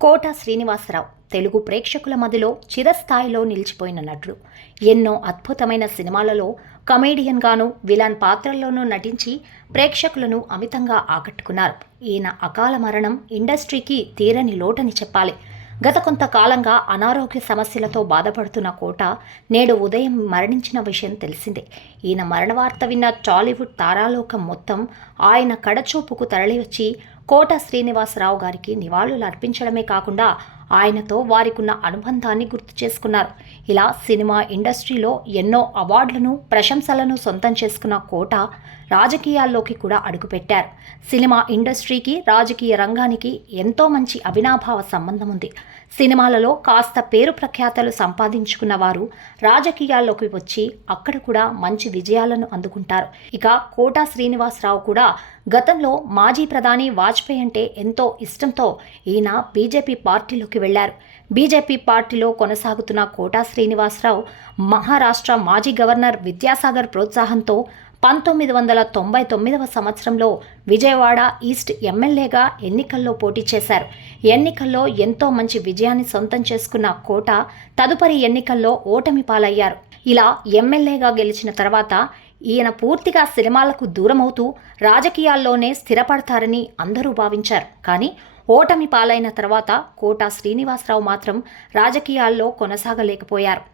కోట శ్రీనివాసరావు తెలుగు ప్రేక్షకుల మధ్యలో చిరస్థాయిలో నిలిచిపోయిన నటుడు. ఎన్నో అద్భుతమైన సినిమాలలో కమేడియన్గాను, విలన్ పాత్రల్లోనూ నటించి ప్రేక్షకులను అమితంగా ఆకట్టుకున్నారు. ఈయన అకాల మరణం ఇండస్ట్రీకి తీరని లోటని చెప్పాలి. గత కొంతకాలంగా అనారోగ్య సమస్యలతో బాధపడుతున్న కోట నేడు ఉదయం మరణించిన విషయం తెలిసిందే. ఈయన మరణ వార్త విన్న టాలీవుడ్ తారాలోకం మొత్తం ఆయన కడచూపుకు తరలివచ్చి కోట శ్రీనివాసరావు గారికి నివాళులు అర్పించడమే కాకుండా ఆయనతో వారికున్న అనుబంధాన్ని గుర్తు చేసుకున్నారు. ఇలా సినిమా ఇండస్ట్రీలో ఎన్నో అవార్డులను, ప్రశంసలను సొంతం చేసుకున్న కోట రాజకీయాల్లోకి కూడా అడుగుపెట్టారు. సినిమా ఇండస్ట్రీకి, రాజకీయ రంగానికి ఎంతో మంచి అవినాభావ సంబంధం ఉంది. సినిమాలలో కాస్త పేరు ప్రఖ్యాతలు సంపాదించుకున్న వారు రాజకీయాల్లోకి వచ్చి అక్కడ కూడా మంచి విజయాలను అందుకుంటారు. ఇక కోట శ్రీనివాసరావు కూడా గతంలో మాజీ ప్రధాని వాజ్పేయి అంటే ఎంతో ఇష్టంతో ఈయన బీజేపీ పార్టీలోకి వెళ్లారు. బీజేపీ పార్టీలో కొనసాగుతున్న కోట శ్రీనివాసరావు మహారాష్ట్ర మాజీ గవర్నర్ విద్యాసాగర్ ప్రోత్సాహంతో 1999వ సంవత్సరంలో విజయవాడ ఈస్ట్ ఎమ్మెల్యేగా ఎన్నికల్లో పోటీ చేశారు. ఎన్నికల్లో ఎంతో మంచి విజయాన్ని సొంతం చేసుకున్న కోట తదుపరి ఎన్నికల్లో ఓటమి పాలయ్యారు. ఇలా ఎమ్మెల్యేగా గెలిచిన తర్వాత ఈయన పూర్తిగా సినిమాలకు దూరమవుతూ రాజకీయాల్లోనే స్థిరపడతారని అందరూ భావించారు. కానీ ఓటమి పాలైన తర్వాత కోట శ్రీనివాసరావు మాత్రం రాజకీయాల్లో కొనసాగలేకపోయారు.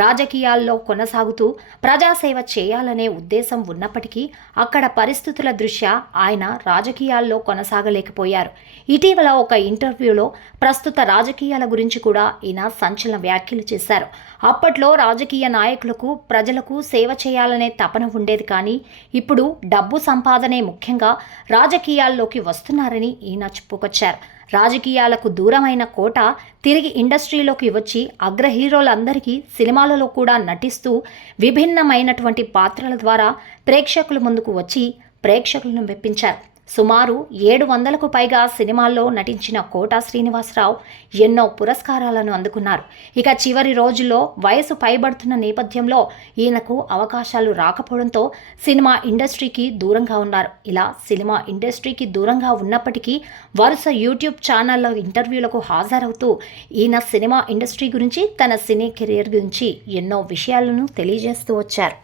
రాజకీయాల్లో కొనసాగుతూ ప్రజాసేవ చేయాలనే ఉద్దేశం ఉన్నప్పటికీ అక్కడ పరిస్థితుల దృష్ట్యా ఆయన రాజకీయాల్లో కొనసాగలేకపోయారు. ఇటీవల ఒక ఇంటర్వ్యూలో ప్రస్తుత రాజకీయాల గురించి కూడా ఈయన సంచలన వ్యాఖ్యలు చేశారు. అప్పట్లో రాజకీయ నాయకులకు, ప్రజలకు సేవ చేయాలనే తపన ఉండేది, కానీ ఇప్పుడు డబ్బు సంపాదనే ముఖ్యంగా రాజకీయాల్లోకి వస్తున్నారని ఈయన చెప్పుకొచ్చారు. రాజకీయాలకు దూరమైన కోట తిరిగి ఇండస్ట్రీలోకి వచ్చి అగ్ర హీరోలందరికీ సినిమాలలో కూడా నటిస్తూ విభిన్నమైనటువంటి పాత్రల ద్వారా ప్రేక్షకుల ముందుకు వచ్చి ప్రేక్షకులను మెప్పించారు. సుమారు 700కు పైగా సినిమాల్లో నటించిన కోట శ్రీనివాసరావు ఎన్నో పురస్కారాలను అందుకున్నారు. ఇక చివరి రోజుల్లో వయసు పైబడుతున్న నేపథ్యంలో ఈయనకు అవకాశాలు రాకపోవడంతో సినిమా ఇండస్ట్రీకి దూరంగా ఉన్నారు. ఇలా సినిమా ఇండస్ట్రీకి దూరంగా ఉన్నప్పటికీ వరుస యూట్యూబ్ ఛానళ్ల ఇంటర్వ్యూలకు హాజరవుతూ ఈయన సినిమా ఇండస్ట్రీ గురించి, తన సినీ కెరీర్ గురించి ఎన్నో విషయాలను తెలియజేస్తూ వచ్చారు.